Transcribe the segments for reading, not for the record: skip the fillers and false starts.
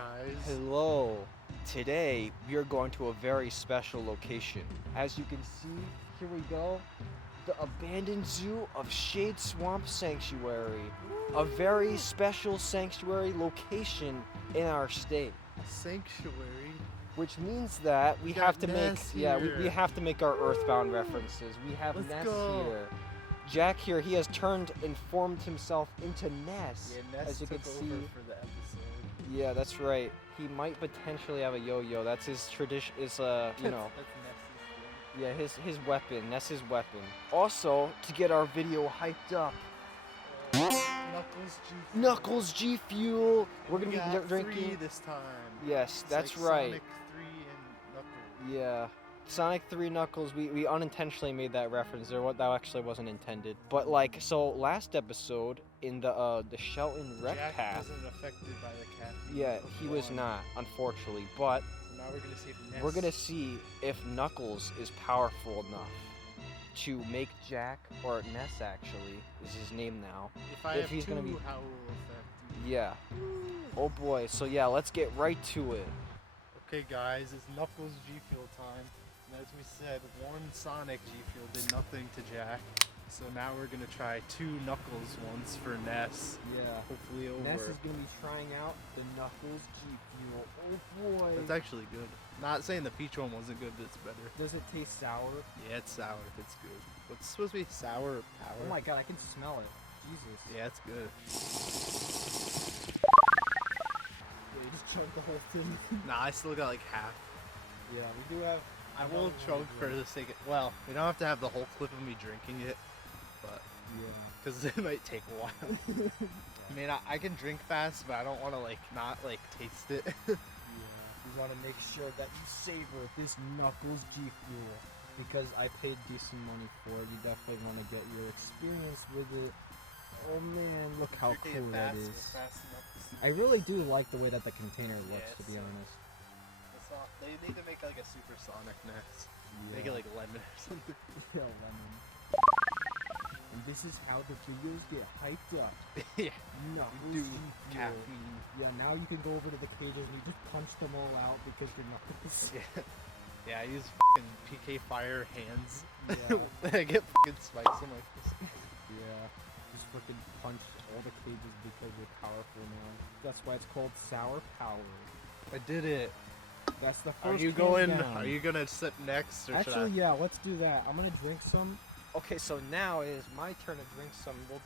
guys. Hello. Today we are going to a very special location. As you can see, here we go. The abandoned zoo of Shade Swamp Sanctuary. A very special sanctuary location in our state. Sanctuary. Which means that we have to make we here. have to make our Earthbound references. We have Let's Ness go. here. Jack here, he has turned and formed himself into Ness. Yeah, Ness as you took can over see. for the episode. Yeah, that's right. He might potentially have a yo-yo. That's his tradition. Is you know. That's Ness's thing. Yeah, his weapon. That's his weapon. Also, to get our video hyped up, Knuckles G. Knuckles G Fuel. We're gonna got be drinking. 3 this time. Yes, It's that's like right. Sonic 3 and Knuckles. Yeah. Sonic 3 Knuckles, we unintentionally made that reference there. What that actually wasn't intended. But like, so last episode in the Shelton Wreck Jack Path. wasn't affected by the caffeine. Yeah, of he was one. not, unfortunately. But So now we're gonna see if Ness. we're gonna see if Knuckles is powerful enough to make Jack, or Ness actually is his name now. If he's two, gonna be- how it will affect you. Yeah. Oh boy. So yeah, let's get right to it. Okay, guys, it's Knuckles G Fuel time. And as we said, one Sonic G Fuel did nothing to Jack. So now we're gonna try 2 Knuckles ones for Ness. Yeah. Hopefully it'll Ness work. is gonna be trying out the Knuckles G Fuel. Oh boy. It's actually good. Not saying the peach one wasn't good, but it's better. Does it taste sour? Yeah, it's sour. It's good. What's supposed to be sour power? Oh my god, I can smell it. Jesus. Yeah, it's good. Yeah, you just chunked the whole thing. Nah, I still got like half. Yeah, we do have. I will choke for the sake of, well, we don't have to have the whole clip of me drinking it, but, Yeah. because it might take a while. I mean, I can drink fast, but I don't want to, like, not, like, taste it. Yeah. You want to make sure that you savor this Knuckles G Fuel. Because I paid decent money for it. You definitely want to get your experience with it. Oh man, look how Drinking it cool that fast is. was fast enough to see. I really do like the way that the container looks, Yeah, to be it's, honest. It's not, they need to make, like, a supersonic Ness. Make it, like, lemon or something. Yeah, lemon. And this is how the videos get hyped up. Yeah. Knuckles Do G Fuel. caffeine. Yeah, now you can go over to the cages and you just punch them all out because you're Knuckles. Yeah. Yeah, I use fucking PK Fire hands. Yeah. I get fucking spikes on my fist. Yeah. Just freaking punch all the cages because you're powerful now. That's why it's called Sour Power. I did it. That's the first. Are you hands going? down. Are you gonna sip next, or Actually, should yeah. Let's do that. I'm gonna drink some. Okay, so now it is my turn to drink some. We'll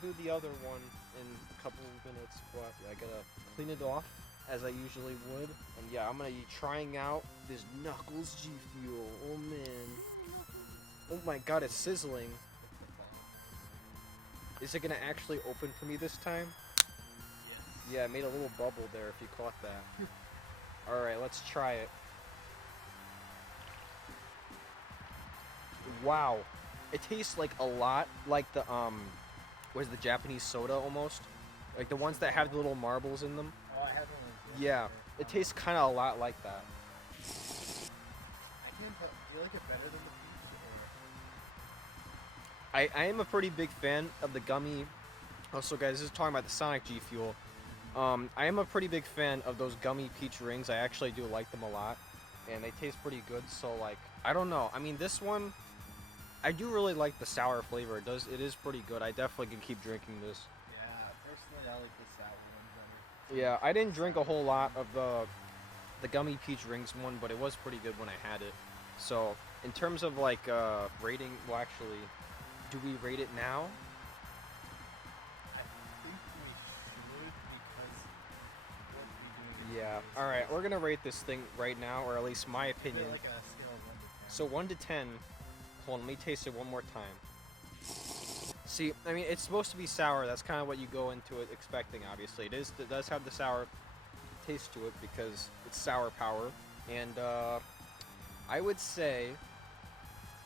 do the other one in a couple of minutes. But yeah, I gotta clean it off as I usually would. And yeah, I'm gonna be trying out this Knuckles G Fuel. Oh man. Oh my god, it's sizzling. Is it gonna actually open for me this time? Yes. Yeah, I made a little bubble there if you caught that. Alright, let's try it. Wow. It tastes like a lot like the, what is the Japanese soda almost? Like the ones that have the little marbles in them. Oh, I haven't. Yeah, it tastes kind of a lot like that. I can't tell. Do you like it better than the peach, or? I am a pretty big fan of the gummy. Also, guys, this is talking about the Sonic G Fuel. I am a pretty big fan of those gummy peach rings. I actually do like them a lot, and they taste pretty good. So, like, I don't know. I mean, this one, I do really like the sour flavor. It is pretty good. I definitely can keep drinking this. Yeah, personally, I like the sour one better. Yeah, I didn't drink a whole lot of the gummy peach rings one, but it was pretty good when I had it. So, in terms of like rating, well, actually, do we rate it now? I think we should, because what we doing? Yeah. All right, we're gonna rate this thing right now, or at least my opinion. Like a scale of 1 to 10. So 1 to 10. Hold on, let me taste it one more time. See, I mean, it's supposed to be sour. That's kind of what you go into it expecting. Obviously, it does have the sour taste to it because it's sour power. And I would say,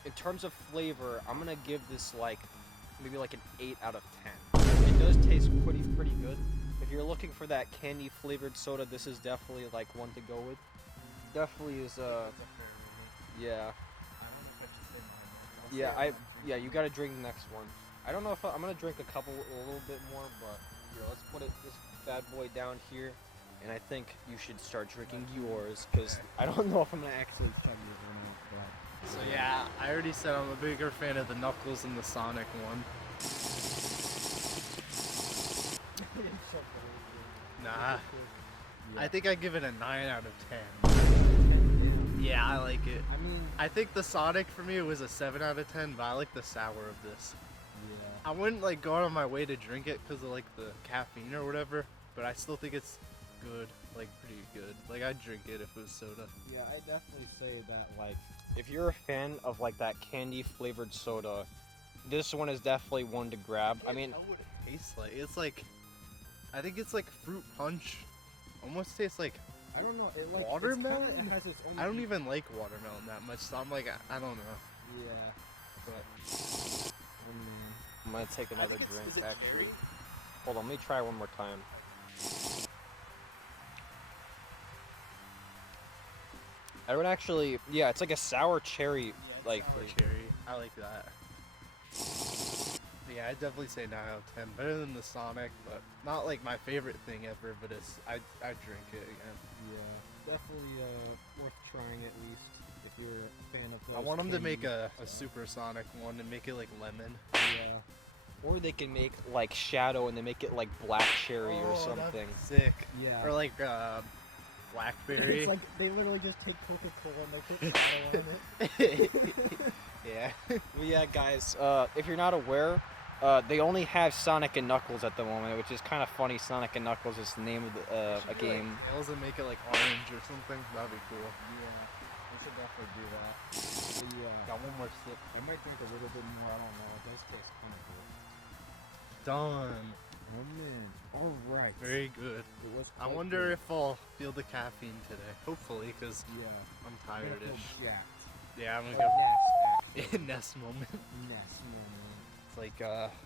in terms of flavor, I'm gonna give this like maybe like an 8 out of 10. It does taste pretty good. If you're looking for that candy flavored soda, this is definitely like one to go with. Definitely is That's a fair rating. yeah. I don't know if I should say mine. Yeah, you gotta drink the next one. I don't know if I'm gonna drink a little bit more, but here, let's put this bad boy down here, and I think you should start drinking yours, because I don't know if I'm gonna actually chug it or not. But So yeah, I already said I'm a bigger fan of the Knuckles and the Sonic one. Nah, I think I give it a 9 out of 10. Yeah, I like it. I mean, I think the Sonic for me was a 7 out of 10, but I like the sour of this. yeah. I wouldn't like go out of my way to drink it because of like the caffeine or whatever, but I still think it's good, like pretty good. Like I'd drink it if it was soda. Yeah, I definitely say that, like, if you're a fan of like that candy flavored soda, this one is definitely one to grab. I mean, how would it taste like? It's like, I think it's like fruit punch. Almost tastes like I don't know, it like watermelon. It has its own. I don't even like watermelon that much, so I'm like, I don't know. Yeah, But I'm gonna take another think drink is it actually. cherry? Hold on, let me try one more time. I would actually, yeah, it's like a sour cherry, like sour cherry. I like that. Yeah, I'd definitely say 9 out of 10. Better than the Sonic, but not like my favorite thing ever. But it's I drink it again. Yeah, definitely worth trying at least if you're a fan of those. I want them to make candies. a Super Sonic one and make it like lemon. Yeah. Or they can make like Shadow and they make it like black cherry or something. Sick. Yeah. Or like blackberry. It's like they literally just take Coca-Cola and they put Shadow on it. Yeah. Well, yeah, guys, if you're not aware, they only have Sonic and Knuckles at the moment, which is kind of funny. Sonic and Knuckles is the name of the, a game. Like tails and make it like orange or something. That'd be cool. Yeah, we should definitely do that. Yeah. Got one more sip. I might drink a little bit more, I don't know. It does taste kind of good. Done. Oh, man. All right. Very good. It was I quite wonder good. if I'll feel the caffeine today. Hopefully, because Yeah. I'm I'm gonna tired-ish. feel jacked. Yeah, I'm Oh, gonna go. yes, Nest moment. Yes, man. It's like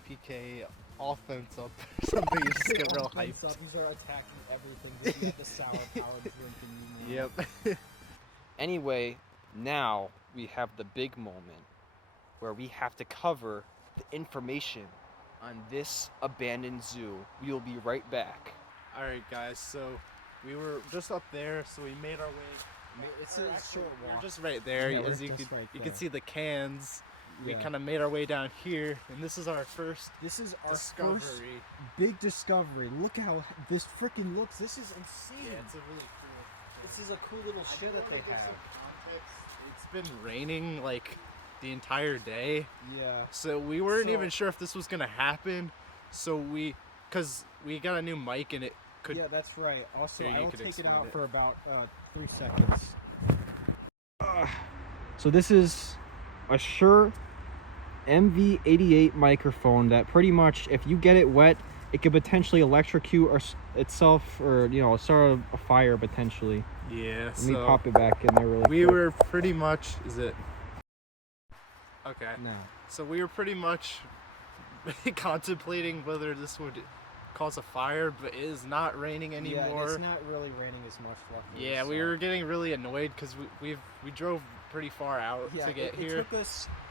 PK offense up or something. You just get real hyped. You start attacking everything. Just get the sour power drink in you. Yep. Anyway, now we have the big moment where we have to cover the information on this abandoned zoo. We will be right back. All right, guys. So we were just up there, so we made our way. It's a short We're walk. just right there. Yeah, As we're you just could, right you there. can see the cans. We Yeah. kind of made our way down here, and this is our first This is our discovery. first big discovery. Look how this freaking looks. This is insane. Yeah, it's a really cool. This is a cool little I shed do that they wanna give have. some context. It's been raining like the entire day, Yeah. so we weren't So- even sure if this was gonna happen. So cause we got a new mic and it could. Yeah, that's right. Also, Here, you I will could take it explain out it. for about 3 seconds. So this is a Shure MV88 microphone that pretty much, if you get it wet, it could potentially electrocute itself, or start a fire potentially. Yeah. Let me So pop it back in there really we quick. were pretty much. Is it? Okay. No. So we were pretty much contemplating whether this would cause a fire, but it is not raining anymore. Yeah, it's not really raining as much. Luckily, Yeah, we so- were getting really annoyed because we drove pretty far out to get here.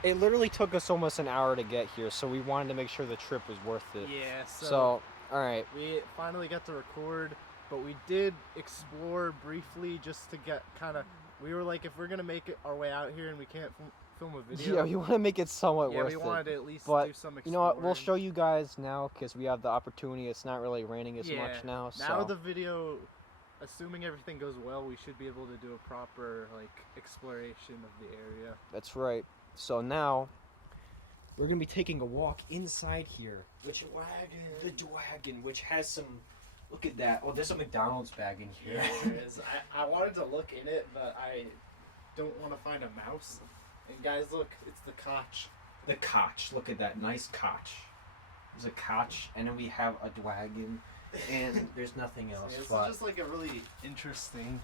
It literally took us almost an hour to get here, so we wanted to make sure the trip was worth it. Yeah, So, all right. we finally got to record, but we did explore briefly just to get kind of. We were like, if we're gonna make it our way out here and we can't film a video, Yeah, we want to make it somewhat yeah, worth we it. wanted to at least But do some exploring. you know what? We'll show you guys now because we have the opportunity. It's not really raining as Yeah, much now. Now So the video, assuming everything goes well, we should be able to do a proper like exploration of the area. that's right. So now we're gonna be taking a walk inside here. The Dwagon, which has some. Look at that. Oh, there's a McDonald's bag in here. Yeah, there is. I wanted to look in it, but I don't want to find a mouse. And guys, look, it's the koch. The koch. Look at that nice koch. There's a koch, and then we have a Dwagon, and there's nothing else. This is but just like a really interesting,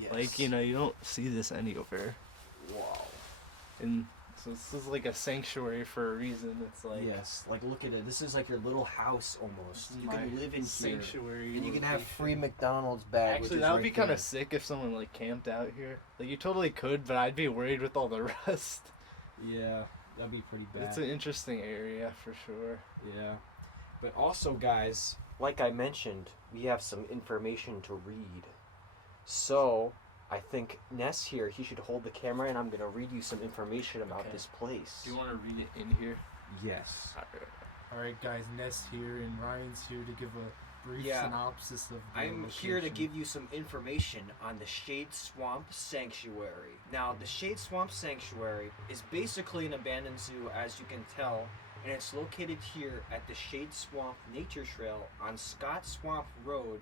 yes. like, you don't see this anywhere. Wow. And so this is like a sanctuary for a reason. It's like Yes, like look at it. This is like your little house almost. You my can live in here, sanctuary. and you can have location. free McDonald's bag. Actually, which is that would right be kind there. of sick if someone like camped out here. Like you totally could, but I'd be worried with all the rust. Yeah, that'd be pretty bad. It's an interesting area for sure. Yeah. But also, guys, like I mentioned, we have some information to read. So, I think Ness here, he should hold the camera and I'm going to read you some information about this place. Do you want to read it in here? Yes. Alright guys, Ness here and Ryan's here to give a brief synopsis of the I'm location. here to give you some information on the Shade Swamp Sanctuary. Now, the Shade Swamp Sanctuary is basically an abandoned zoo, as you can tell, and it's located here at the Shade Swamp Nature Trail on Scott Swamp Road,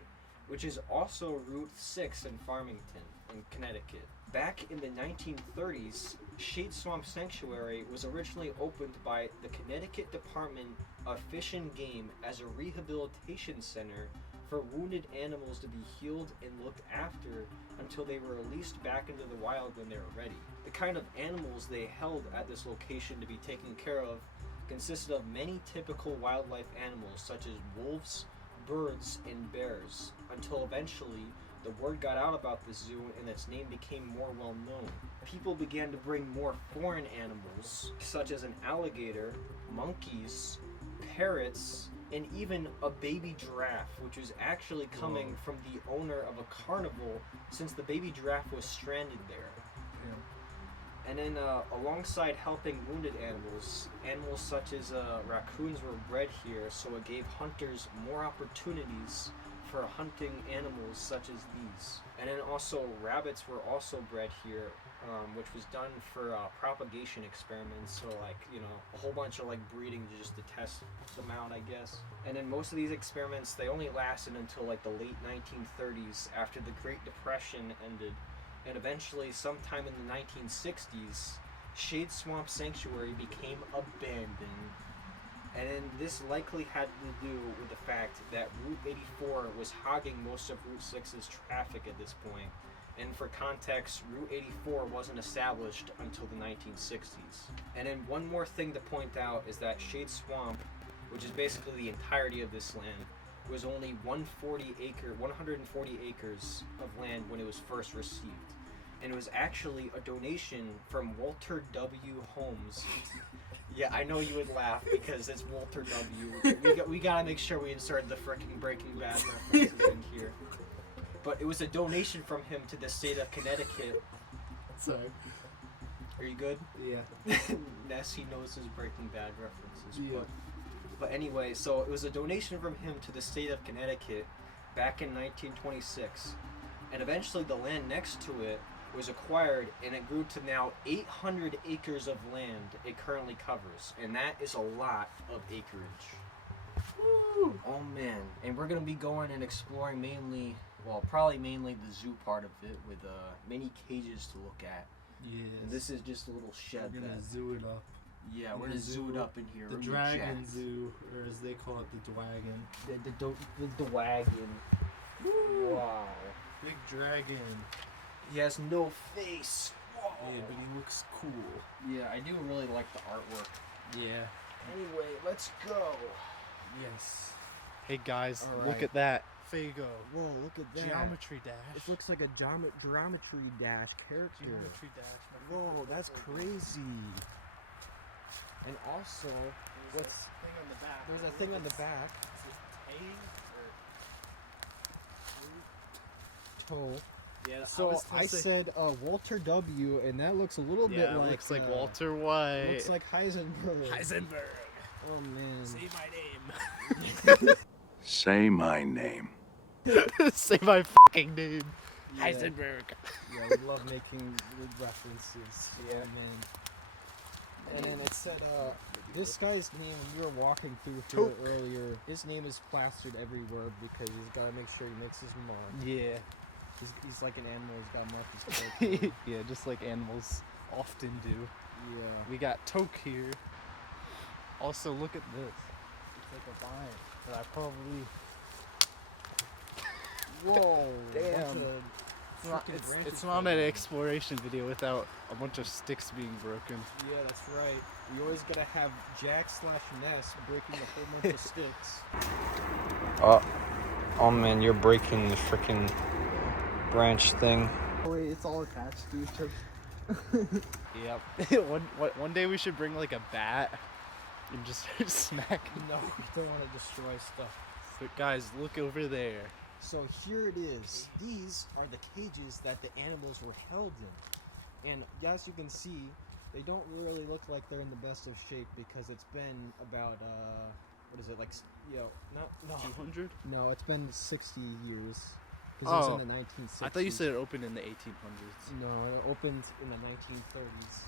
which is also Route 6 in Farmington, in Connecticut. Back in the 1930s, Shade Swamp Sanctuary was originally opened by the Connecticut Department of Fish and Game as a rehabilitation center for wounded animals to be healed and looked after until they were released back into the wild when they were ready. The kind of animals they held at this location to be taken care of consisted of many typical wildlife animals such as wolves, birds, and bears, until eventually the word got out about the zoo and its name became more well known. People began to bring more foreign animals, such as an alligator, monkeys, parrots, and even a baby giraffe, which was actually coming from the owner of a carnival since the baby giraffe was stranded there. And then alongside helping wounded animals, animals such as raccoons were bred here, so it gave hunters more opportunities for hunting animals such as these. And then also rabbits were also bred here, which was done for propagation experiments, so like, you know, a whole bunch of like breeding just to test them out, I guess. And then most of these experiments, they only lasted until like the late 1930s after the Great Depression ended. And eventually, sometime in the 1960s, Shade Swamp Sanctuary became abandoned. And then this likely had to do with the fact that Route 84 was hogging most of Route 6's traffic at this point. And for context, Route 84 wasn't established until the 1960s. And then one more thing to point out is that Shade Swamp, which is basically the entirety of this land, was only 140 acres of land when it was first received. And it was actually a donation from Walter W. Holmes. Yeah, I know you would laugh because it's Walter W. We gotta make sure we insert the frickin' Breaking Bad references in here. But it was a donation from him to the state of Connecticut. Sorry. Are you good? Yeah. Ness, he knows his Breaking Bad references. Yeah. But anyway, so it was a donation from him to the state of Connecticut back in 1926. And eventually the land next to it was acquired, and it grew to now 800 acres of land it currently covers. And that is a lot of acreage. Woo! Oh man. And we're going to be going and exploring mainly, well, probably mainly the zoo part of it with many cages to look at. Yes. And this is just a little shed. We're gonna zoo it up. Yeah, we're gonna zoo it up in here. The Dragon Zoo, or as they call it, the Dwagon. The wagon. Woo! Wow. Big dragon. He has no face. Whoa. Yeah, but he looks cool. Yeah, I do really like the artwork. Yeah. Anyway, let's go. Yes. Hey guys, All look right. at that. Fago. Whoa, look at that. Geometry Dash. It looks like a geometry dash character. Geometry Dash. Whoa, that's crazy. And also, What's thing on the back? there's a thing on the back. Is it Tay or Toe. Yeah, So I said Walter W, and that looks a little bit like. looks like Walter White. Looks like Heisenberg. Heisenberg. Oh man. Say my name. Say my name. Say my fucking name. Yeah. Heisenberg. Yeah, we love making good references. Yeah, man. And then it said, this guy's name, we were walking through here earlier, his name is plastered everywhere because he's got to make sure he makes his mark. Yeah. He's like an animal, he's got to mark his territory. Yeah, just like animals often do. Yeah. We got Toke here. Also, look at this. It's like a vine that I probably... Whoa. Damn. It's not an exploration video without a bunch of sticks being broken. Yeah, that's right. We always gotta have Jack/Ness breaking a whole bunch of sticks. Oh man, you're breaking the freaking branch thing. Oh wait, it's all attached to each other. Yep. One day we should bring like a bat and just start smacking. No, we don't want to destroy stuff. But guys, look over there. So here it is. These are the cages that the animals were held in. And as you can see, they don't really look like they're in the best of shape because it's been about, what is it, like, not 200? No, it's been 60 years. Oh, It was in the 1960s. I thought you said it opened in the 1800s. No, it opened in the 1930s.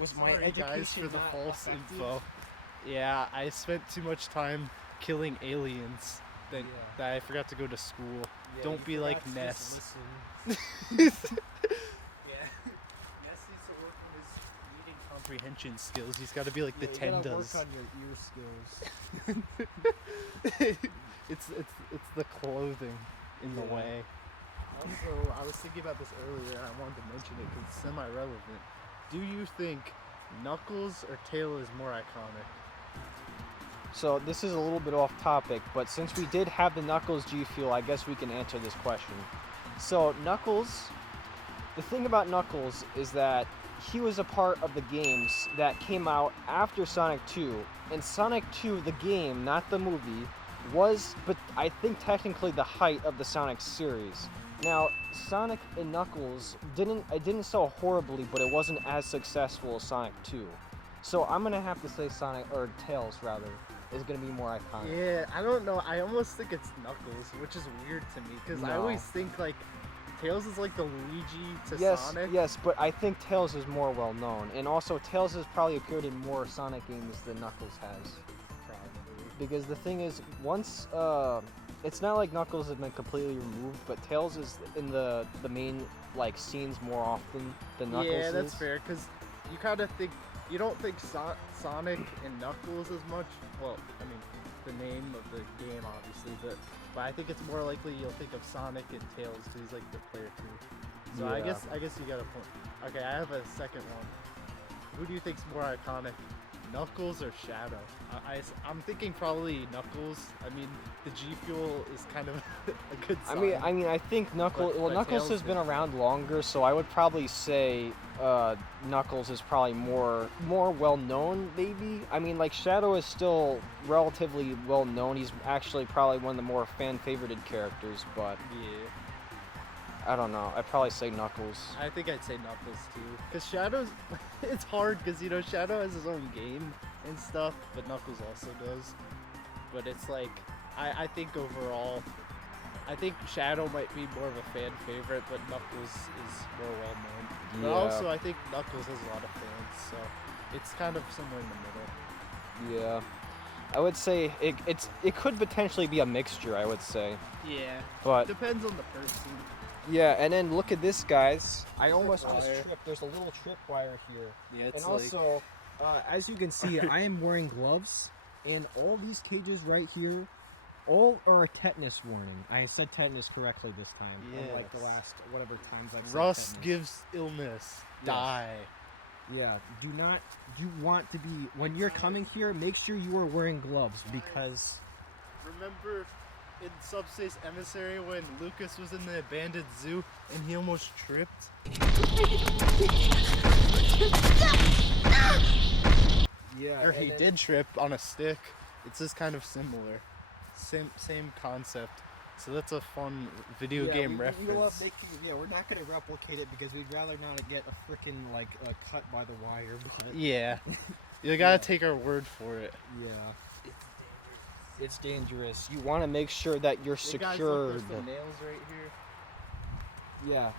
Was my Sorry, education guys, for the not false effective? info. Yeah, I spent too much time killing aliens that I forgot to go to school. Yeah, Don't you be forgot like to just Ness. listen. Yeah. Ness needs to work on his reading comprehension skills. He's got to be like the You 10 gotta does. work on your ear skills. it's the clothing in the Yeah. way. Also, I was thinking about this earlier. I wanted to mention it because it's semi-relevant. Do you think Knuckles or Tail is more iconic? So this is a little bit off topic, but since we did have the Knuckles G Fuel, I guess we can answer this question. So Knuckles, the thing about Knuckles is that he was a part of the games that came out after Sonic 2. And Sonic 2, the game, not the movie, was, but I think technically the height of the Sonic series. Now, Sonic and Knuckles didn't sell horribly, but it wasn't as successful as Sonic 2. So I'm gonna have to say Sonic, or Tails rather, is gonna be more iconic. Yeah, I don't know. I almost think it's Knuckles, which is weird to me because I No. always think like Tails is like the Luigi to Yes, Sonic. yes, but I think Tails is more well known, and also Tails has probably appeared in more Sonic games than Knuckles has. Probably. Because the thing is, once it's not like Knuckles has been completely removed, but Tails is in the main like scenes more often than Knuckles Yeah, that's is. fair because you kind of think you don't think Sonic and Knuckles as much. Well, I mean, the name of the game obviously, but I think it's more likely you'll think of Sonic and Tails because he's like the player too. So I Yeah. guess you got a point. Okay, I have a second one. Who do you think's more iconic, Knuckles or Shadow? I'm thinking probably Knuckles. I mean, the G Fuel is kind of a good sign. I mean, I think Knuckles. But- Well, but Knuckles Tails has been is- around longer, so I would probably say Knuckles is probably more well known. Maybe. I mean, like Shadow is still relatively well known. He's actually probably one of the more fan favorited characters, but Yeah. I don't know. I'd probably say Knuckles. I think I'd say Knuckles too. Because Shadow's, it's hard because, you know, Shadow has his own game and stuff, but Knuckles also does. But it's like, I think overall, I think Shadow might be more of a fan favorite, but Knuckles is more well known. But Yeah. also, I think Knuckles has a lot of fans, so it's kind of somewhere in the middle. Yeah. I would say it could potentially be a mixture. I would say, Yeah. but Depends on the person. yeah. And then look at this, guys. I almost just Wire. tripped. There's a little trip wire here. Yeah, And also, as you can see, I am wearing gloves, and all these cages right here, all are a tetanus warning. I said tetanus correctly this time. Unlike the Yes. last whatever times I've said Rust tetanus. gives illness. Yes. Die. Yeah, do not. You want to be when you're coming here. Make sure you are wearing gloves because Remember in Subspace Emissary when Lucas was in the abandoned zoo and he almost tripped? yeah, Or he did trip on a stick. It's just kind of similar. Same concept. So that's a fun video game reference. we're not gonna replicate it because we'd rather not get a freaking like cut by the wire. But Yeah. You gotta Yeah. take our word for it. yeah, it's dangerous. You want to make sure that you're Hey guys, secured. look, there's some nails right here. Yeah,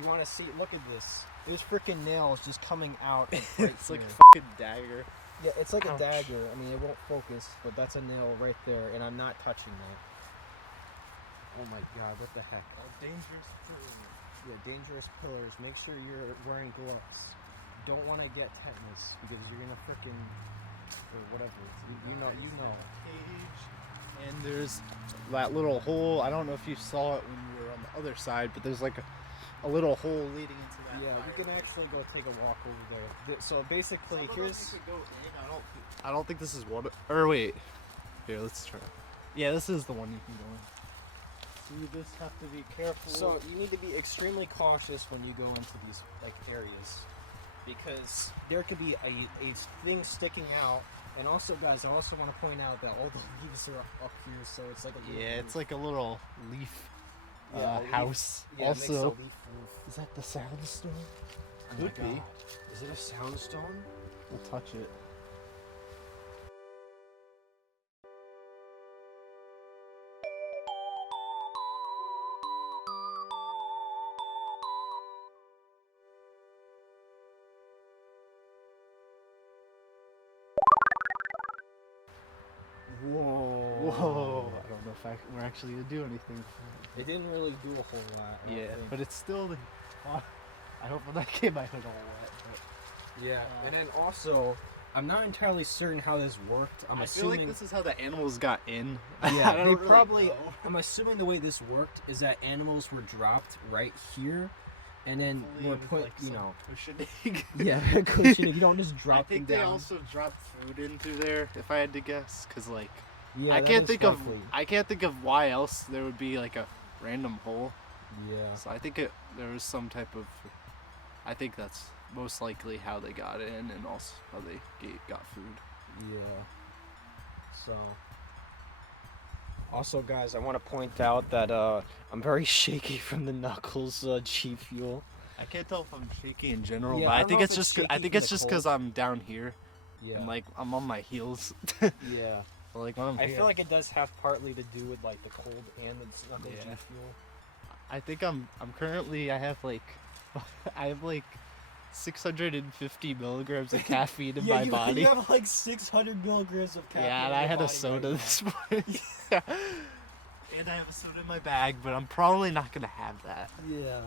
you want to see. Look at this. There's freaking nails just coming out. Right It's like a here. fucking dagger. Yeah, it's like Ouch. a dagger. I mean, it won't focus, but that's a nail right there, and I'm not touching that. Oh my god, what the heck? Dangerous pillars. Yeah, dangerous pillars. Make sure you're wearing gloves. You don't want to get tetanus because you're gonna freaking or whatever. You know. Cage. And there's that little hole. I don't know if you saw it when we were on the other side, but there's like a little hole leading into that. Yeah, you can actually go take a walk over there. So basically, here's. I don't think this is water. Or wait. Here, let's try. Yeah, this is the one you can go in. So you just have to be careful. So you need to be extremely cautious when you go into these like areas. because there could be a thing sticking out. And also, guys, I also want to point out that all the leaves are up here, so it's like a little Yeah, it's like a little leaf Yeah, a leaf. house. Yeah, it makes a Also, leaf roof. is that the soundstone? Oh Could my be. God. Is it a soundstone? We'll touch it. Whoa. Whoa! I don't know if we're actually gonna do anything. It didn't really do a whole lot. I don't Yeah, think. but it's still the. I hope when that came out it all wet. But Yeah, and then also, I'm not entirely certain how this worked. I'm I assuming. feel like this is how the animals got in. Yeah, I don't they really probably. know. I'm assuming the way this worked is that animals were dropped right here, and then Hopefully were with, put. like, You some know. cushioning. Yeah, cushioning. You don't just I drop think them they down. also dropped food into there, if I had to guess, because like Yeah, I that can't is think likely. I can't think of why else there would be like a random hole. Yeah. So I think there was some type of. I think that's most likely how they got in, and also how they got food. Yeah. So. Also, guys, I want to point out that I'm very shaky from the Knuckles G Fuel. I can't tell if I'm shaky in general, Yeah, but I I don't think know it's if it's just shaky I think from it's the just because cold. I'm down here Yeah. and like I'm on my heels. Yeah. But, like when I'm I here, feel like it does have partly to do with like the cold and the Knuckles G Yeah. Fuel. I think I'm currently I have like 650 milligrams of caffeine in my body. You have like 600 milligrams of caffeine. Yeah, and in I your had a body soda right this morning. And I have a soda in my bag, but I'm probably not gonna have that. now. Yeah.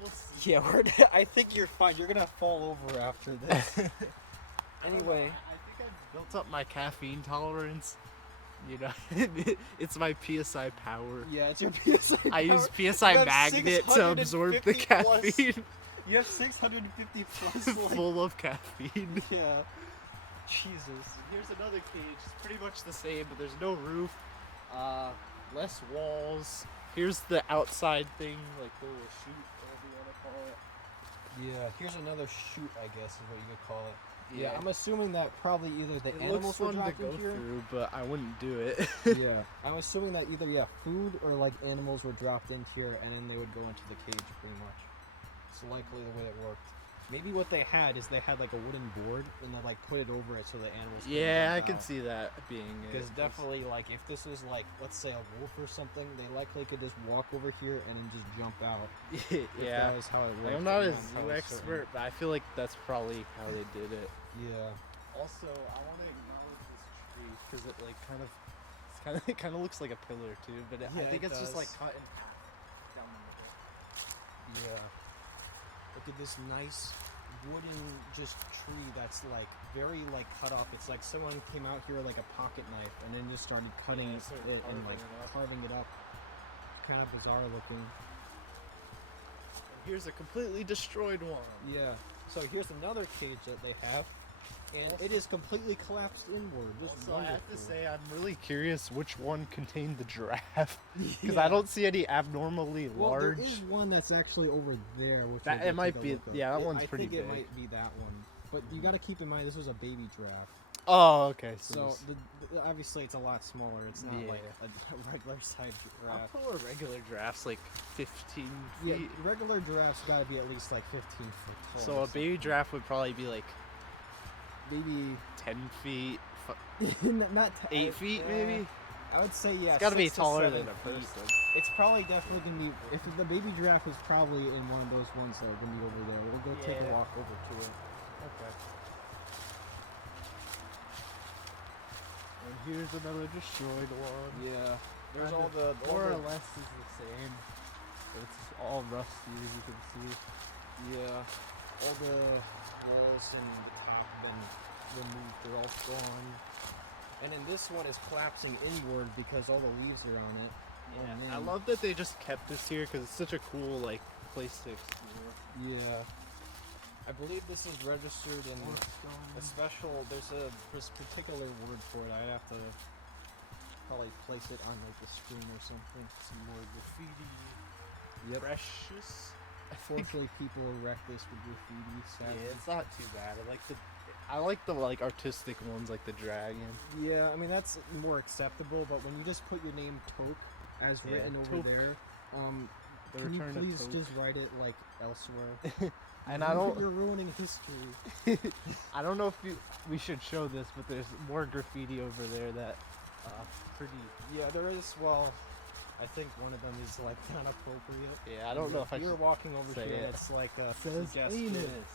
We'll see. Yeah, I think you're fine. You're gonna fall over after this. Anyway. I think I've built up my caffeine tolerance. You know, it's my PSI power. Yeah, it's your PSI. I use You PSI have magnet to absorb the 650 plus. caffeine. You have 650 plus. Like, Full of caffeine. yeah. Jesus. Here's another cage. It's pretty much the same, but there's no roof. Less walls. Here's the outside thing, like the little chute, whatever you want to call it. Yeah. Here's another shoot, I guess, is what you could call it. Yeah. I'm assuming that probably either the It animals looks were fun to dropped go in here. through, but I wouldn't do it. Yeah. I'm assuming that either food or like animals were dropped in here and then they would go into the cage pretty much. It's likely the way it worked. Maybe what they had is they had like a wooden board and they like put it over it so the animals. Yeah, I can see that being it. Because definitely, like, if this was like, let's say a wolf or something, they likely could just walk over here and then just jump out. If Yeah. that is how it works. Like, I'm not a I'm zoo entirely expert, but I feel like that's probably how they did it. certain. Yeah. Also, I want to acknowledge this tree because it like it kind of looks like a pillar too, but I Yeah, think it it's just like does. cut in half down the middle. Yeah. Look at this nice wooden just tree that's like very like cut off. It's like someone came out here with like a pocket knife and then just started cutting Yeah, it started and like carving it up. carving it up. Kind of bizarre looking. And here's a completely destroyed one. Yeah. So here's another cage that they have, and it is completely collapsed inward. Just Also, I have to wonderful. say, I'm really curious which one contained the giraffe because Yeah. I don't see any abnormally Well, large. there is one that's actually over there, which That- we'll it might take a be- look of. yeah, that one's I pretty think it big. might be that one, but you got to keep in mind this was a baby giraffe, Oh, okay. so obviously it's a lot smaller. It's not like Yeah. a regular size I'll giraffe. put a regular giraffe's like 15 Yeah, feet. regular giraffes got to be at least like 15 foot tall. So or a baby something. giraffe would probably be like maybe 10 feet, not 8 feet yeah, maybe. I would say yeah. It's got to be 6 to taller 7 than a feet. person. It's probably definitely gonna be. If the baby giraffe is probably in one of those ones that are gonna be over there, we'll go take a Yeah. walk over to it. Okay. And here's another destroyed one. Yeah, there's Kinda all the more or less is the same. But it's all rusty as you can see. yeah, all the walls and the top of them removed. They're all gone. And then this one is collapsing inward because all the leaves are on it. Yeah, man. I love that they just kept this here because it's such a cool like place to explore. Yeah. I believe this is registered in a special. There's this particular word for it. I'd have to probably place it on like the screen or something. Some more graffiti. Yep. Precious. Unfortunately, people wreck this with graffiti. Sadly. Yeah, it's not too bad. I like the like artistic ones, like the dragon. Yeah, I mean that's more acceptable. But when you just put your name Toke as Yeah, written over Toke. there, The can you return of please Toke. just write it like elsewhere? And I don't. You're ruining history. I don't know if we should show this, but there's more graffiti over there that pretty. Yeah, there is. Well, I think one of them is like not appropriate. Yeah, I don't know if I You're should walking over say here. it. It's like a says suggested anus. image.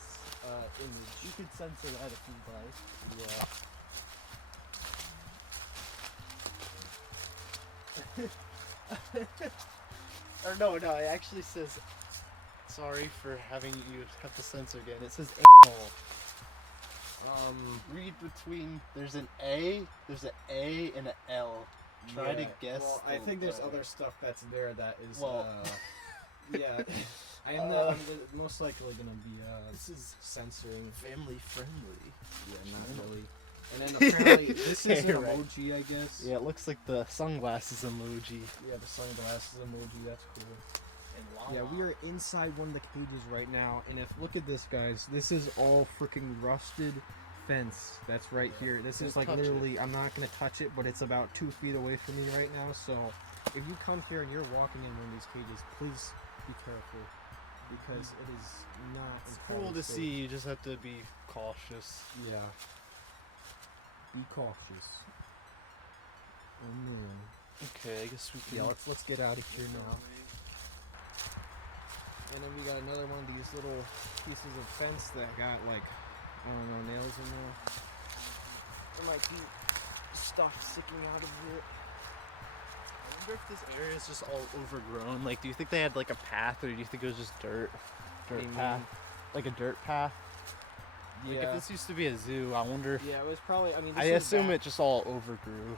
You could censor that if you'd like. Yeah. Or no, it actually says. Sorry for having you have to censor again. It says anal. Read between. There's an A. There's an A and an L. Try to guess. Well, I the think there's letter. other stuff that's there that is. Well, yeah. I'm most likely gonna be This is censoring. family friendly. Yeah, not really. And then apparently this is an You're right. emoji, I guess. Yeah, it looks like the sunglasses emoji. Yeah, the sunglasses emoji. That's cool. And Yeah, we are inside one of the cages right now, and if look at this, guys. This is all freaking rusted fence. That's right Yeah, here. This don't is like touch it. literally. I'm not gonna touch it, but it's about 2 feet away from me right now. So, if you come here and you're walking in one of these cages, please be careful because it is not. It's entirely cool to safe. see. You just have to be cautious. Yeah. Be cautious. Oh no. Okay, I guess we can. Yeah, let's get out of here now. And then we got another one of these little pieces of fence that got like, I don't know, nails in there. There might be stuff sticking out of it. I wonder if this area is just all overgrown. Like, do you think they had like a path, or do you think it was just dirt? What do you Path, mean? like a dirt path. Like Yeah. if this used to be a zoo, I wonder. Yeah, it was probably. I mean, I assume it just all overgrew.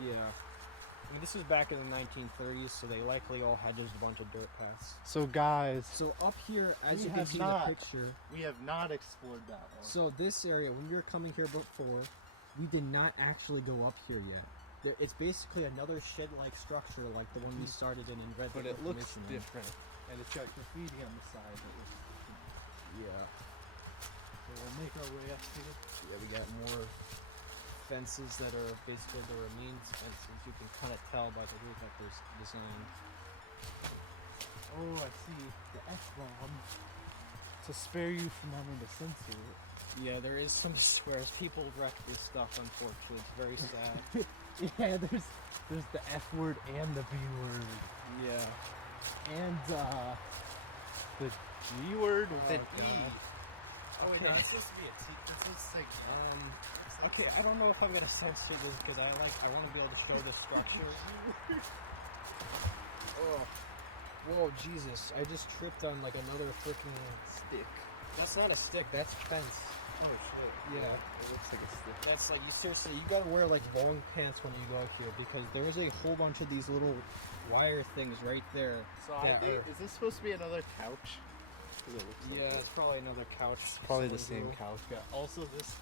Yeah. I mean, this was back in the 1930s, so they likely all had just a bunch of dirt paths. So guys, So up here, as We you can have see not- in the picture, we have not explored that one. so this area, when we were coming here before, we did not actually go up here yet. It's basically another shed-like structure like the one we started in read But the it looks information on. different, and it's got graffiti on the side that looks different. Yeah. So we'll make our way up here. Yeah, we got more fences that are basically the remains fences. You can kind of tell by the way that they're designed. Oh, I see. The F-bomb. To spare you from having to censor it. Yeah, there is some swears. People wreck this stuff, unfortunately. It's very sad. Yeah, there's the F word and the B word. Yeah. And the G word with an E. God. Oh wait, Okay. no, it's supposed to be a T. It's supposed to say Okay, I don't know if I'm gonna censor this because I want to be able to show the structure. Oh, whoa, Jesus! I just tripped on like another freaking stick. That's not a stick. That's fence. Oh shit. Yeah. It looks like a stick. That's like you seriously. You gotta wear like long pants when you go here because there's a whole bunch of these little wire things right there. So I that think, are- is this supposed to be another couch? 'Cause it looks like Yeah, it. it's probably another couch. It's probably the same Single. couch. Yeah. Also, this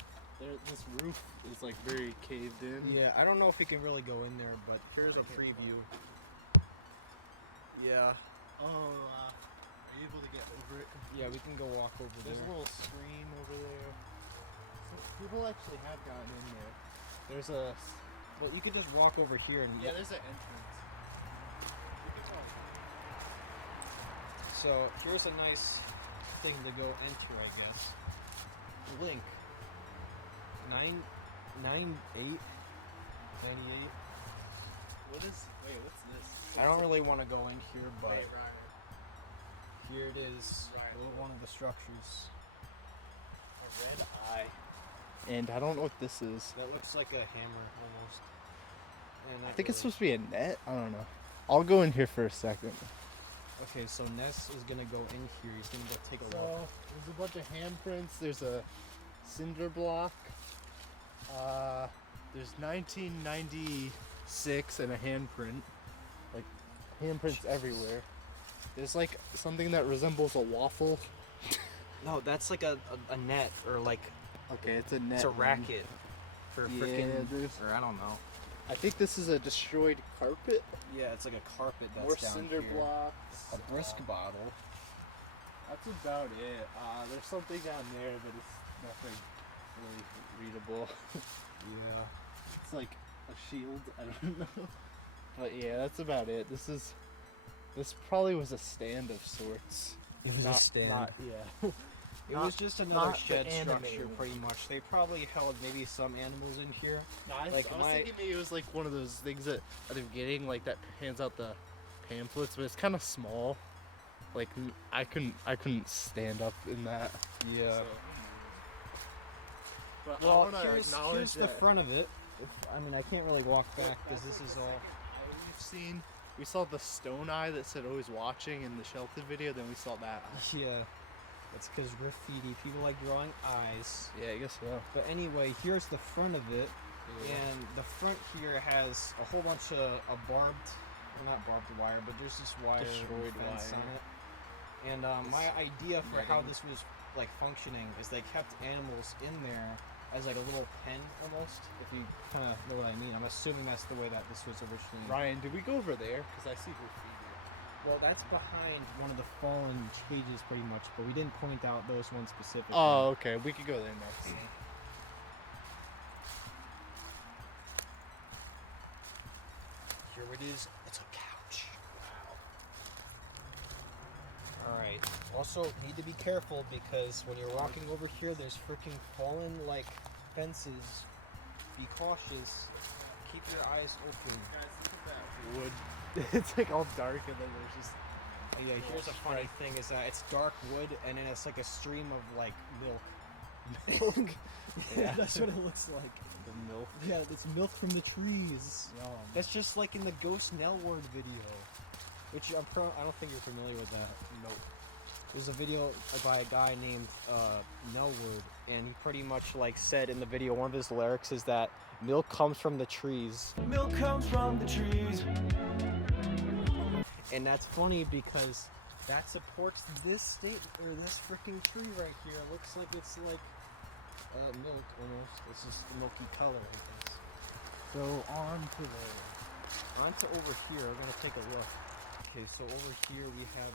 roof is like very caved in. Yeah, I don't know if we can really go in there, but here's I a can't preview. Yeah. Oh, are you able to get over it? Yeah, we can go walk over There's a there. little screen over there. So people actually have gotten in there. There's a. But you could just walk over here and Yeah, there's an entrance. So here's a nice thing to go into, I guess. Link 998. What is? Wait, what's this? I don't really want to go in here, but Wait, right. here it is. Right. One of the structures. A red eye. And I don't know what this is. That looks like a hammer almost. And I that think it's really- supposed to be a net. I don't know. I'll go in here for a second. Okay, so Ness is gonna go in here. He's gonna go take a look. So there's a bunch of handprints. There's a cinder block. There's 1996 and a handprint. Like handprints everywhere. There's like something that resembles a waffle. No, that's like a net or like Okay, it's a net. it's a racket for Yeah, freaking there's- or I don't know. I think this is a destroyed carpet. Yeah, it's like a carpet that's More down cinder here. blocks. A brisk bottle. That's about it. There's something down there, but it's nothing really readable. Yeah. It's like a shield. I don't know. But yeah, that's about it. This probably was a stand of sorts. It was a stand. Yeah. It was just another not the shed anime structure, one. pretty much. They probably held maybe some animals in here. No, I Like was thinking maybe it was like one of those things that at the beginning, like that hands out the pamphlets, but it's kind of small. Like I couldn't stand up in that. Yeah. So. But I Well, want to here's acknowledge the that front of it. I mean, I can't really walk back because this is all. we've seen. We saw the stone eye that said "always watching" in the shelter video. Then we saw that. Yeah. That's because graffiti. People like drawing eyes. Yeah, I guess so. But anyway, here's the front of it. And the front here has a whole bunch of barbed, well, not barbed wire, but there's this wire Destroyed fence wire. on it. And my idea for how this was like functioning is they kept animals in there as like a little pen almost. If you kind of know what I mean, I'm assuming that's the way that this was originally. Ryan, did we go over there? Because I see graffiti. Well, that's behind one of the fallen cages, pretty much, but we didn't point out those ones specifically. Oh, okay. We could go there next. Here it is. It's a couch. Wow. Alright. Also, need to be careful because when you're walking over here, there's freaking fallen, like, fences. Be cautious. Keep your eyes open. Guys, look at that wood. It's like all dark, and then there's just. Oh, yeah, here's a funny thing is that it's dark wood, and then it's like a stream of, like, milk. Milk? Yeah, that's what it looks like. The milk. Yeah, it's milk from the trees. Yum. That's just like in the Ghost Nellward video, which I don't think you're familiar with that. Nope. There's a video by a guy named Nellward, and he pretty much like said in the video, one of his lyrics is that milk comes from the trees. Milk comes from the trees. And that's funny because that supports this state or this freaking tree right here. It looks like it's like milk almost. It's just a milky color, I guess. So on to over here. We're gonna take a look. Okay, so over here we have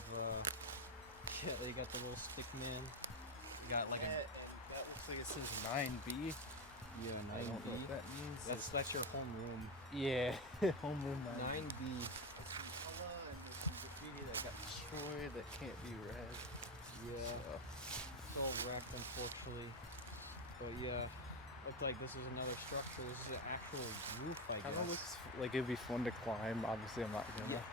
yeah, they got the little stick man. We got like and that looks like it says 9B. yeah, I don't know 9B. what that means. That's your home room. Yeah. Homeroom 9B. There's some color and there's some graffiti that got destroyed that can't be read. Yeah. So. It's all wrapped, unfortunately. But yeah, looks like this is another structure. This is an actual roof, I guess. Kind of looks like it'd be fun to climb. Obviously, I'm not gonna.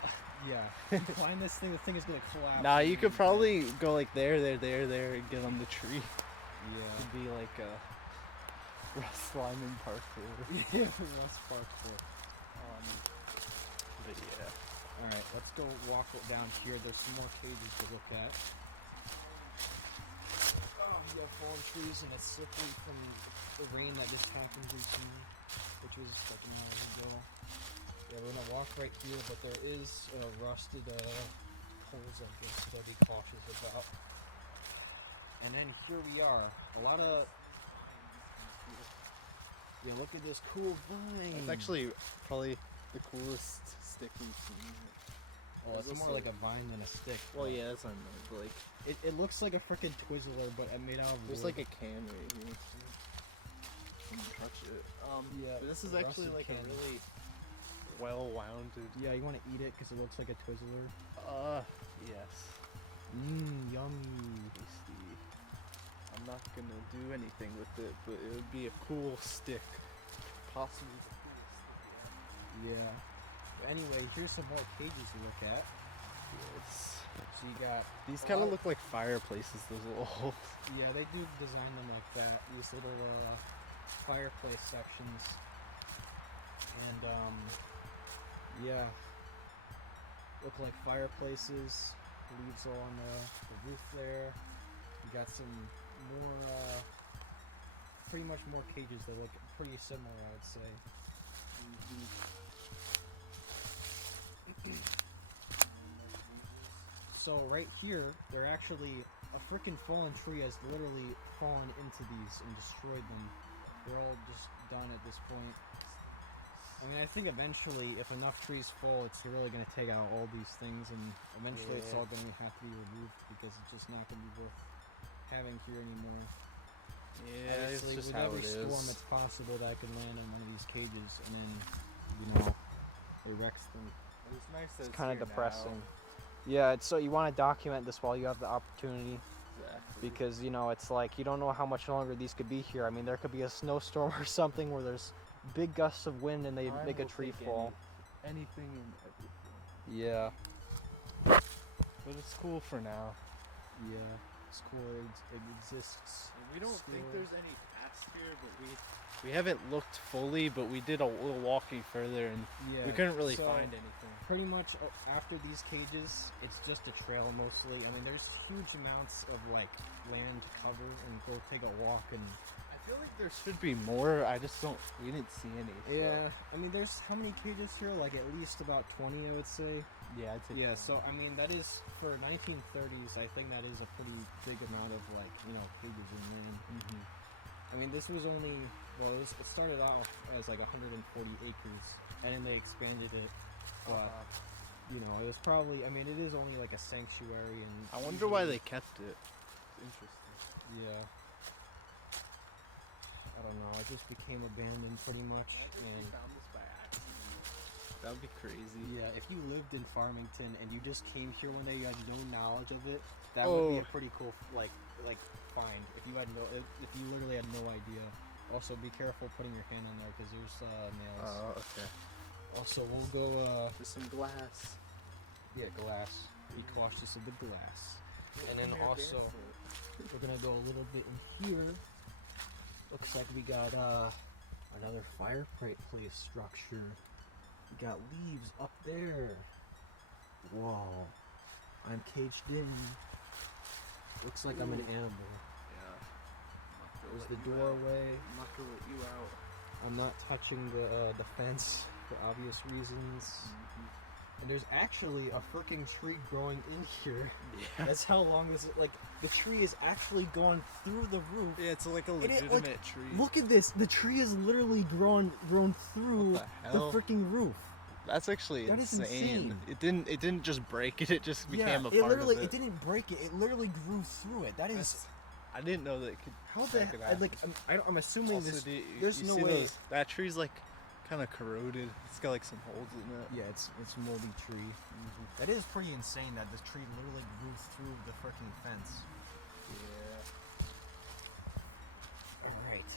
Yeah. You climb this thing, the thing is gonna collapse. Nah, you could probably go like there, and get on the tree. Yeah. It'd be like a Russ Lyman parkour. Yeah, Russ parkour. But yeah. Alright, let's go walk it down here. There's some more cages to look at. Oh, we have fallen trees and it's slippery from the rain that just happened recently, which was like an hour ago. Yeah, we're gonna walk right here, but there is rusted poles, I guess, you gotta be cautious about. And then here we are. A lot of... Yeah, look at this cool vine. It's actually probably the coolest stick we've seen. Oh, it's more like a vine than a stick. Well, yeah, that's what I meant. But like, It looks like a freaking Twizzler, but made out of there's wood. like a can right here. You can touch it. Yeah, But this is a actually rusted like can. a really well-wounded. Yeah, you want to eat it because it looks like a Twizzler. Yes. Mmm, yummy. Tasty. I'm not gonna do anything with it, but it would be a cool stick. Possibly the coolest stick. Yeah. But anyway, here's some more cages to look at. Yes. So you got These kind of look like fireplaces. Those little holes. yeah, they do design them like that. These little fireplace sections. And yeah, look like fireplaces. Leaves on the roof there. You got some more, pretty much more cages that look pretty similar, I would say. So right here, they're actually, a freaking fallen tree has literally fallen into these and destroyed them. They're all just done at this point. I mean, I think eventually, if enough trees fall, it's really going to take out all these things, and eventually it's Yeah. all going to have to be removed because it's just not going to be worth having here anymore. Yeah, it's Obviously, just with how every it storm, is. it's possible that I could land in one of these cages and then, you know, it wrecks them. It's nice that It's kind of here depressing. Yeah, it's so you want to document this while you have the opportunity. Now. Exactly. Because, you know, it's like you don't know how much longer these could be here. I mean, there could be a snowstorm or something where there's big gusts of wind and they Time make a will tree take fall. anything and everything. Yeah. But it's cool for now. Yeah. It's cool. It exists. And we don't think Still. there's any paths here, but we haven't looked fully, but we did a little walking further and Yeah. we couldn't really so find anything. Pretty much after these cages, it's just a trail mostly. I mean, there's huge amounts of like land to cover and go take a walk and. I feel like there should be more. I just don't. We didn't see any. So. Yeah. I mean, there's how many cages here? Like at least about 20, I would say. Yeah. I'd say Yeah, 20. so I mean that is for 1930s. I think that is a pretty big amount of like cages in Maine. Mhm. I mean this was only it started off as like 140 acres, and then they expanded it. You know, it was probably it is only like a sanctuary, and I wonder why they kept it. Interesting. Yeah. I don't know. It just became abandoned pretty much, and found this by accident. That would be crazy. yeah, if you lived in Farmington and you just came here one day, you had no knowledge of it, that would be a pretty cool like find. If you literally had no idea. Also, be careful putting your hand on there because there's nails. Oh, okay. Also, we'll go. There's some glass. Yeah, glass. Be cautious of the glass. And then also, we're gonna go a little bit in here. Looks like we got another fireplace structure. We got leaves up there. Whoa. I'm caged in. Looks like I'm an animal. Yeah. There's the doorway. I'm not gonna let you out. I'm not touching the fence for obvious reasons. And there's actually a freaking tree growing in here. Yeah. That's how long this is. Like, the tree is actually going through the roof. Yeah, it's like a it, legitimate like, tree. Look at this. The tree is literally grown through What the hell? freaking roof. That's actually That is insane. insane. It didn't just break it. It just became a it part literally of it. it didn't break it. It literally grew through it. That is I didn't know that it could. how that could happen. I'm assuming Also, this. There's you no see way. that tree's like kind of corroded. It's got like some holes in it. Yeah, it's a moldy tree. That is pretty insane that this tree literally grew through the freaking fence. Yeah. Alright.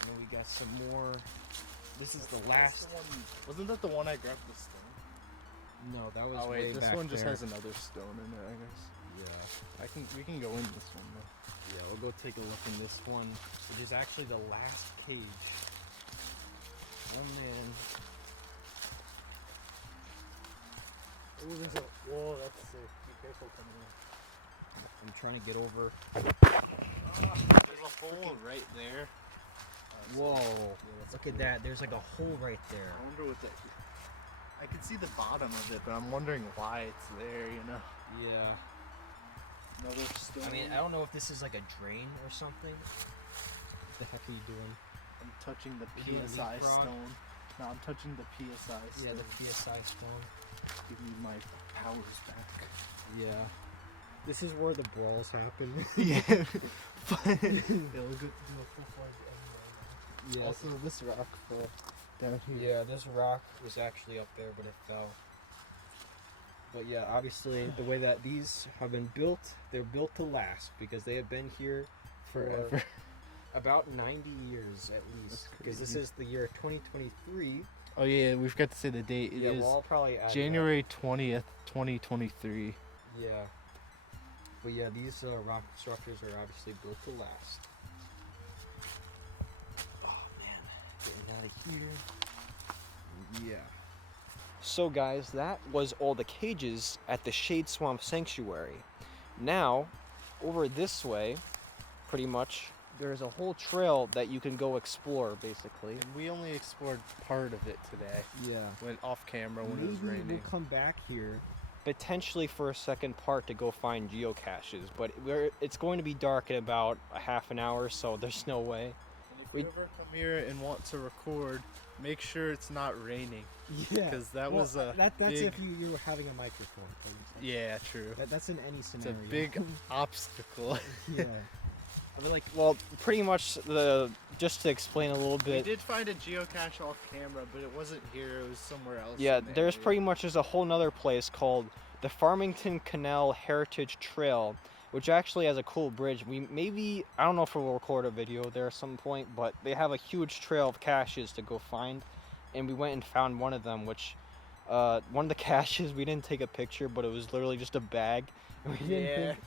And then we got some more. This is the last. Wasn't that the one I grabbed the stone? No, that was Oh way wait, this back one just there. has another stone in it, I guess. Yeah. We can go in this one though. Yeah, we'll go take a look in this one, which is actually the last cage. Oh man. Oh, there's a. Whoa, that's sick. Be careful coming in. I'm trying to get over. There's a hole right there. Whoa. that's Look at that. There's like a hole right there. I wonder what that. I can see the bottom of it, but I'm wondering why it's there. You know. Yeah. Another stone. I mean, I don't know if this is like a drain or something. What the heck are you doing? I'm touching the You doing PSI leapfrog? stone. No, I'm touching the PSI stone. Yeah, the PSI stone. Give me my powers back. Yeah. This is where the brawls happen. Yeah. It'll go to a full flight anyway. Yeah. Also, this rock fell down here. Yeah, this rock was actually up there, but it fell. But yeah, obviously, the way that these have been built, they're built to last because they have been here for Forever. about 90 years at least. Because this crazy. is the year 2023. Oh yeah, we forgot to say the date. It Yeah, is well, I'll probably add January 20th, 2023. that. Yeah. But yeah, these rock structures are obviously built to last. Oh man, getting out of here. Yeah. So guys, that was all the cages at the Shade Swamp Sanctuary. Now, over this way, pretty much, there's a whole trail that you can go explore, basically. And we only explored part of it today. Yeah. Went off camera when it was Maybe raining. we'll come back here, potentially for a second part to go find geocaches, but it's going to be dark in about a half an hour, so there's no way. And if We- If you ever come here and want to record, make sure it's not raining. Yeah. Because that was a that's big... if you were having a microphone. For example. Yeah, true. That's in any It's scenario. a big obstacle. Yeah. I mean, like, well, pretty much just to explain a little We bit. did find a geocache off camera, but it wasn't here. It was somewhere else. Yeah, in the there's area. pretty much a whole nother place called the Farmington Canal Heritage Trail, which actually has a cool bridge. I don't know if we'll record a video there at some point, but they have a huge trail of caches to go find, and we went and found one of them, which one of the caches we didn't take a picture, but it was literally just a bag. And we didn't Yeah. think,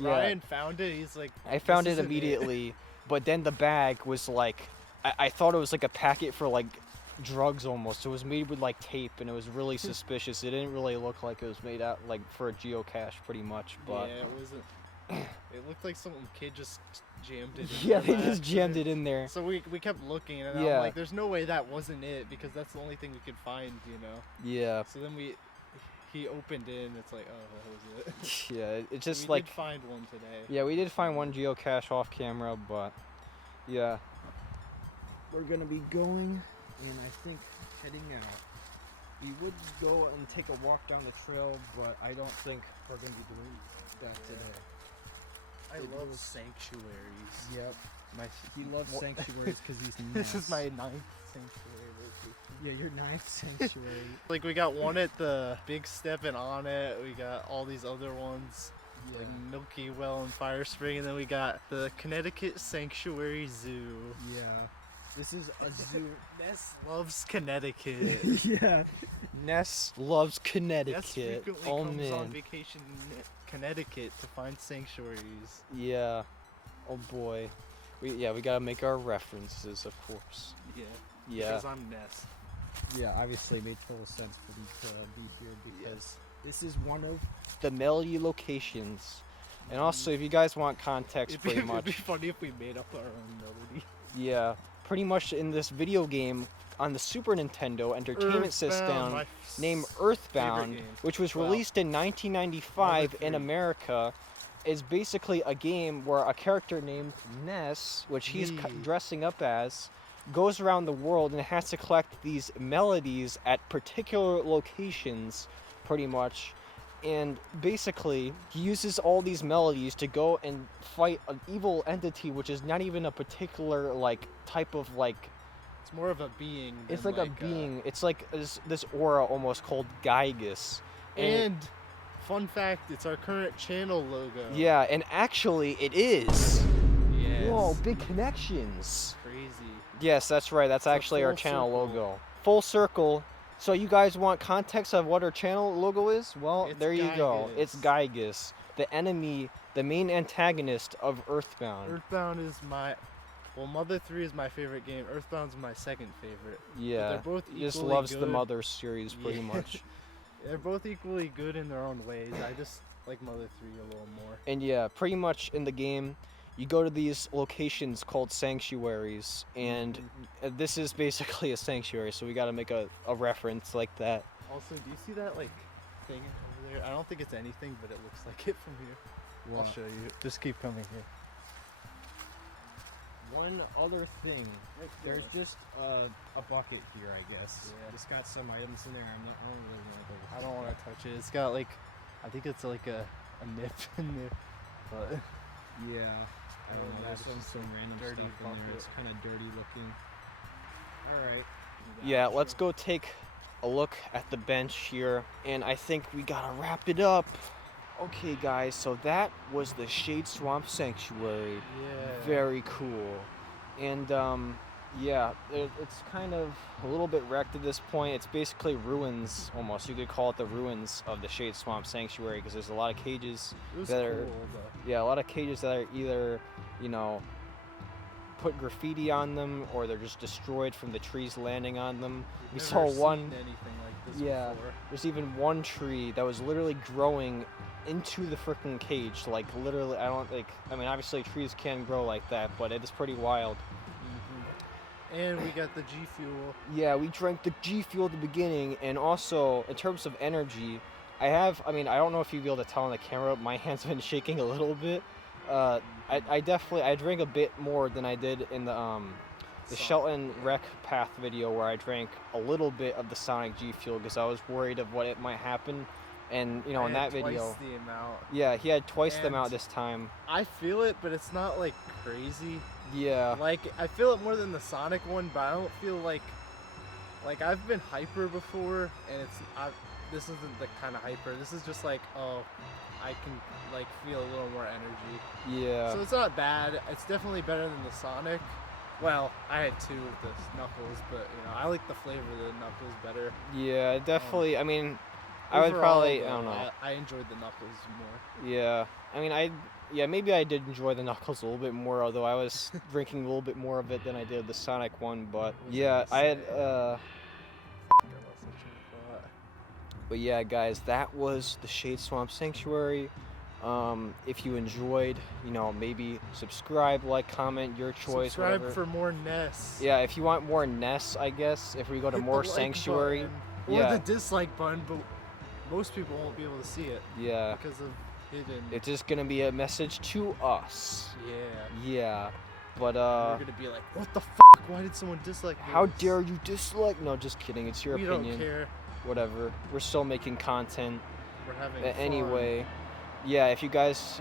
Ryan found it. He's like, I found "This it isn't immediately, but then the bag was like, I thought it was like a packet for like drugs almost. It was made with like tape, and it was really suspicious. It didn't really look like it was made out like for a geocache, pretty much. But yeah, it wasn't. It looked like some kid just jammed it in. yeah, there they by just jammed accident. it in there. So we kept looking, and Yeah. I'm like, there's no way that wasn't it, because that's the only thing we could find, you know. Yeah, So then he opened it, and it's like, oh, that was it. yeah. It's just we like did find one today. yeah, we did find one geocache off camera, but yeah. We're gonna be going, and I think heading out. We would go and take a walk down the trail, but I don't think we're gonna be doing that today. I It love was- sanctuaries. Yep. He loves Wha- sanctuaries because he's nice. This is my ninth sanctuary location. Yeah, your ninth sanctuary. Like, we got one at the Big Step and On It. We got all these other ones, Yeah. like Milky Well and Fire Spring, and then we got the Connecticut Sanctuary Zoo. Yeah. This is a zoo. Ness loves Connecticut. Yeah. Ness loves Ness Connecticut. frequently Oh comes on man. vacation in Connecticut to find sanctuaries. Yeah. Oh boy. We gotta make our references, of course. Yeah. Yeah. Because I'm Ness. Yeah, obviously it made total sense for me to be here because this is one of The melody locations. And also, if you guys want context, It'd be, pretty it'd be much. funny if we made up our own melody. Yeah. Pretty much in this video game on the Super Nintendo Entertainment Earthbound, System my named favorite Earthbound, game. which was Well, released in 1995 Mother in 3. America, is basically a game where a character named Ness, which he's Me. dressing up as, goes around the world and has to collect these melodies at particular locations, pretty much. And basically, he uses all these melodies to go and fight an evil entity, which is not even a particular like type of like. It's more of a being. It's than like a being. It's like this aura almost called Gygus. And fun fact, it's our current channel logo. Yeah, and actually it is. Yes. Whoa, big connections. Crazy. Yes, that's right. That's a actually our full channel circle. logo. Full circle. So you guys want context of what our channel logo is? Well, It's there you go. It's Gygus. Gygus, the enemy, the main antagonist of Earthbound. Earthbound is my. Well, Mother 3 is my favorite game. Earthbound's my second favorite. Yeah. they're both He just equally loves the good. Mother series pretty Yeah. much. They're both equally good in their own ways. I just like Mother 3 a little more. And yeah, pretty much in the game, you go to these locations called sanctuaries, and this is basically a sanctuary, so we gotta make a reference like that. Also, do you see that like thing over there? I don't think it's anything, but it looks like it from here. I'll show you. Just keep coming here. one other thing. There's there. just a bucket here, I guess. Yeah. It's got some items in there. I don't really want to go. I don't want to touch it. It's got like, I think it's like a nip in there, but Yeah. I don't know. That's There's just some a random dirty stuff in there. bucket. It's kind of dirty looking. All right. Yeah, let's go take a look at the bench here, and I think we gotta wrap it up. Okay, guys, so that was the Shade Swamp Sanctuary. Yeah. Very cool. And yeah, it's kind of a little bit wrecked at this point. It's basically ruins almost. You could call it the ruins of the Shade Swamp Sanctuary, because there's a lot of cages It was that cool are though. yeah, a lot of cages that are either, you know, put graffiti on them, or they're just destroyed from the trees landing on them. We Never saw seen one. anything like this Yeah. before. There's even one tree that was literally growing into the freaking cage. Like literally, I mean, obviously trees can grow like that, but it is pretty wild. And we got the G Fuel. Yeah, we drank the G Fuel at the beginning, and also in terms of energy, I don't know if you'll be able to tell on the camera, my hands have been shaking a little bit. I drank a bit more than I did in the the Sonic, Shelton yeah. Wreck Path video where I drank a little bit of the Sonic G Fuel because I was worried of what it might happen. And, you know, in that twice video, the amount. yeah, he had twice the And- amount this time. I feel it, but it's not like crazy. Yeah. Like I feel it more than the Sonic one, but I don't feel like I've been hyper before, and this isn't the kind of hyper. This is just like, oh, I can like feel a little more energy. Yeah. So it's not bad. It's definitely better than the Sonic. Well, I had 2 of the Knuckles, but you know, I like the flavor of the Knuckles better. Yeah, definitely. I mean, I would Overall, probably, I though, don't know. I enjoyed the Knuckles more. Yeah. I mean, yeah, maybe I did enjoy the Knuckles a little bit more, although I was drinking a little bit more of it than I did the Sonic one. But Was yeah, it the I had, same? I lost my train of thought. but yeah, guys, that was the Shade Swamp Sanctuary. If you enjoyed, you know, maybe subscribe, like, comment, your choice, Subscribe whatever. for more nests. Yeah, if you want more nests, I guess, if we go to Hit the more like Sanctuary. button, or Yeah. the dislike button, but most people won't be able to see it Yeah. because of hidden. It's just gonna be a message to us. Yeah. Yeah. But, We're gonna be like, what the fuck? Why did someone dislike how this? dare you dislike? No, just kidding. It's your We opinion. don't care. Whatever. We're still making content. We're having Anyway, yeah, if you guys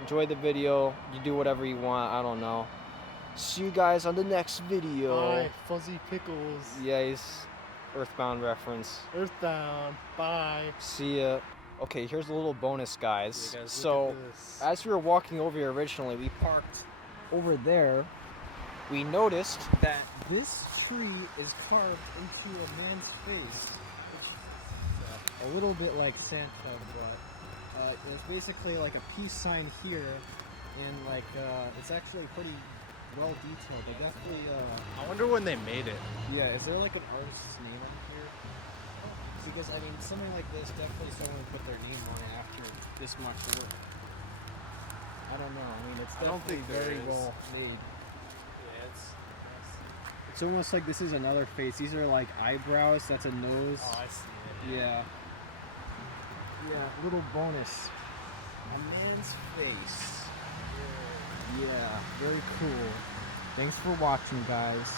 enjoyed the video, you do whatever you want. I don't know. See you guys on the next video. Bye, Fuzzy Pickles. Yeah, he's Earthbound reference. Earthbound. Bye. See ya. Okay, here's a little bonus, guys. Yeah, guys, So, look at this. as we were walking over here originally, we parked over there. We noticed that This tree is carved into a man's face, which is a little bit like Santa, but it's basically like a peace sign here, and like it's actually pretty well detailed. They definitely I wonder when they made it. yeah. Is there like an artist's name on here? Because I mean, something like this, definitely someone put their name on it after this much work. I don't know. I mean, it's I don't definitely think there very is. well made. Yeah, It's almost like this is another face. These are like eyebrows. That's a nose. Oh, I see it. Yeah. Yeah, little bonus. A man's face. Yeah, very cool. Thanks for watching, guys.